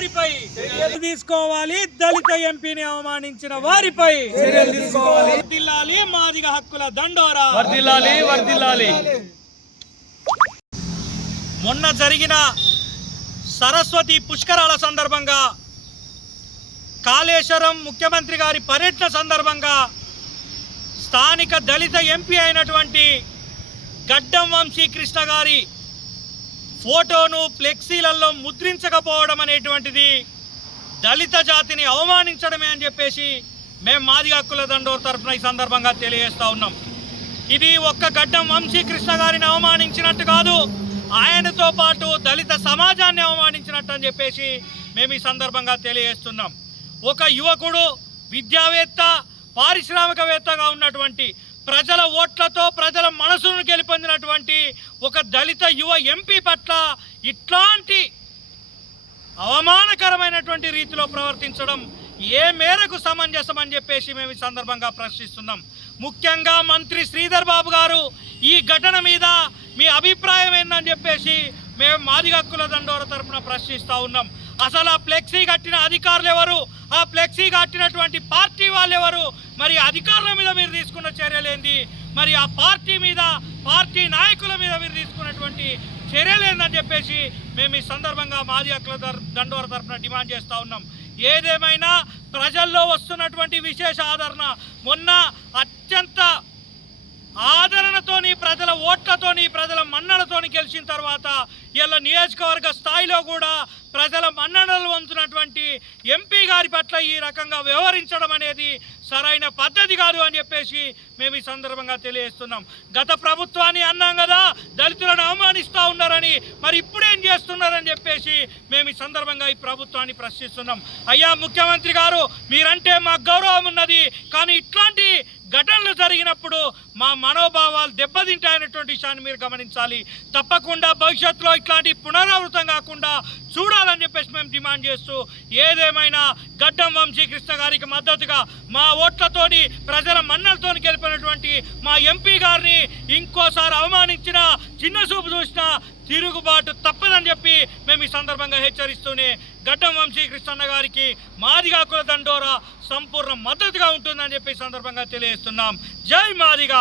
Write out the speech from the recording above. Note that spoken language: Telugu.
వారిపై తీసుకోవాలి, దళిత ఎంపీని అవమానించిన వారిపై చర్యలు తీసుకోవాలి. వర్ధిల్లాలి మాదిగ హక్కుల దండోరా. వర్ధిల్లాలి, వర్ధిల్లాలి. మొన్న జరిగిన సరస్వతి పుష్కరాల సందర్భంగా, కాళేశ్వరం ముఖ్యమంత్రి గారి పర్యటన సందర్భంగా స్థానిక దళిత ఎంపీ అయినటువంటి గడ్డం వంశీకృష్ణ గారి ఫోటోను ఫ్లెక్సీలలో ముద్రించకపోవడం అనేటువంటిది దళిత జాతిని అవమానించడమే అని చెప్పేసి మేము మాదిగ హక్కుల దండోర తరఫున ఈ సందర్భంగా తెలియజేస్తూ ఉన్నాం. ఇది ఒక్క గడ్డం వంశీకృష్ణ గారిని అవమానించినట్టు కాదు, ఆయనతో పాటు దళిత సమాజాన్ని అవమానించినట్టు అని చెప్పేసి మేము ఈ సందర్భంగా తెలియజేస్తున్నాం. ఒక యువకుడు, విద్యావేత్త, పారిశ్రామికవేత్తగా ఉన్నటువంటి, ప్రజల ఓట్లతో ప్రజల మనసును గెలుపొందినటువంటి ఒక దళిత యువ ఎంపీ పట్ల ఇట్లాంటి అవమానకరమైనటువంటి రీతిలో ప్రవర్తించడం ఏ మేరకు సమంజసం అని చెప్పేసి మేము ఈ సందర్భంగా ప్రశ్నిస్తున్నాం. ముఖ్యంగా మంత్రి శ్రీధర్ బాబు గారు ఈ ఘటన మీద మీ అభిప్రాయం ఏందని చెప్పేసి మేము మాదిగ హక్కుల దండోర తరఫున ప్రశ్నిస్తూ ఉన్నాం. అసలు ఆ ఫ్లెక్సీ కట్టిన అధికారులు ఎవరు? ఆ ఫ్లెక్సీ కట్టినటువంటి పార్టీ వాళ్ళు ఎవరు? మరి అధికారుల మీద మీరు తీసుకున్న చర్యలేంది? మరి ఆ పార్టీ మీద, పార్టీ నాయకుల మీద మీరు తీసుకున్నటువంటి చర్యలేందని చెప్పేసి మేము ఈ సందర్భంగా మాదిగ హక్కుల దండోర తరఫున డిమాండ్ చేస్తూ ఉన్నాం. ఏదేమైనా ప్రజల్లో వస్తున్నటువంటి విశేష ఆదరణ, మొన్న అత్యంత ఆదరణతోని, ప్రజల ఓట్లతోని, ప్రజల మన్ననతోని గెలిచిన తర్వాత ఇలా నియోజకవర్గ స్థాయిలో కూడా ప్రజల మన్ననలు పొందుతున్నటువంటి ఎంపీ గారి పట్ల ఈ రకంగా వ్యవహరించడం అనేది సరైన పద్ధతి కాదు అని చెప్పేసి మేము ఈ సందర్భంగా తెలియజేస్తున్నాం. గత ప్రభుత్వాన్ని అన్నాం కదా దళితులను అవమానిస్తూ ఉన్నారని, మరి ఇప్పుడేం చేస్తున్నారని చెప్పేసి మేము ఈ సందర్భంగా ఈ ప్రభుత్వాన్ని ప్రశ్నిస్తున్నాం. అయ్యా ముఖ్యమంత్రి గారు, మీరంటే మాకు గౌరవం ఉన్నది, కానీ ఇట్లాంటి ఘటనలు జరిగినప్పుడు మా మనోభావాలు దెబ్బతింటాయనేటువంటి విషయాన్ని మీరు గమనించాలి. తప్పకుండా భవిష్యత్తులో ఇట్లాంటి పునరావృతం కాకుండా చూడాలని చెప్పేసి మేము డిమాండ్ చేస్తూ, ఏదేమైనా గడ్డం వంశీకృష్ణ గారికి మద్దతుగా మా ఓట్లతోని, ప్రజల మన్నలతోని గెలిపినటువంటి మా ఎంపీ గారిని ఇంకోసారి అవమానించిన, చిన్న చూపు చూసిన తిరుగుబాటు తప్పదని చెప్పి మేము ఈ సందర్భంగా హెచ్చరిస్తూనే గడ్డం వంశీకృష్ణ గారికి మాదిగ హక్కుల దండోర సంపూర్ణ మద్దతుగా ఉంటుందని చెప్పి ఈ సందర్భంగా తెలియజేస్తున్నాం. జై మాదిగ.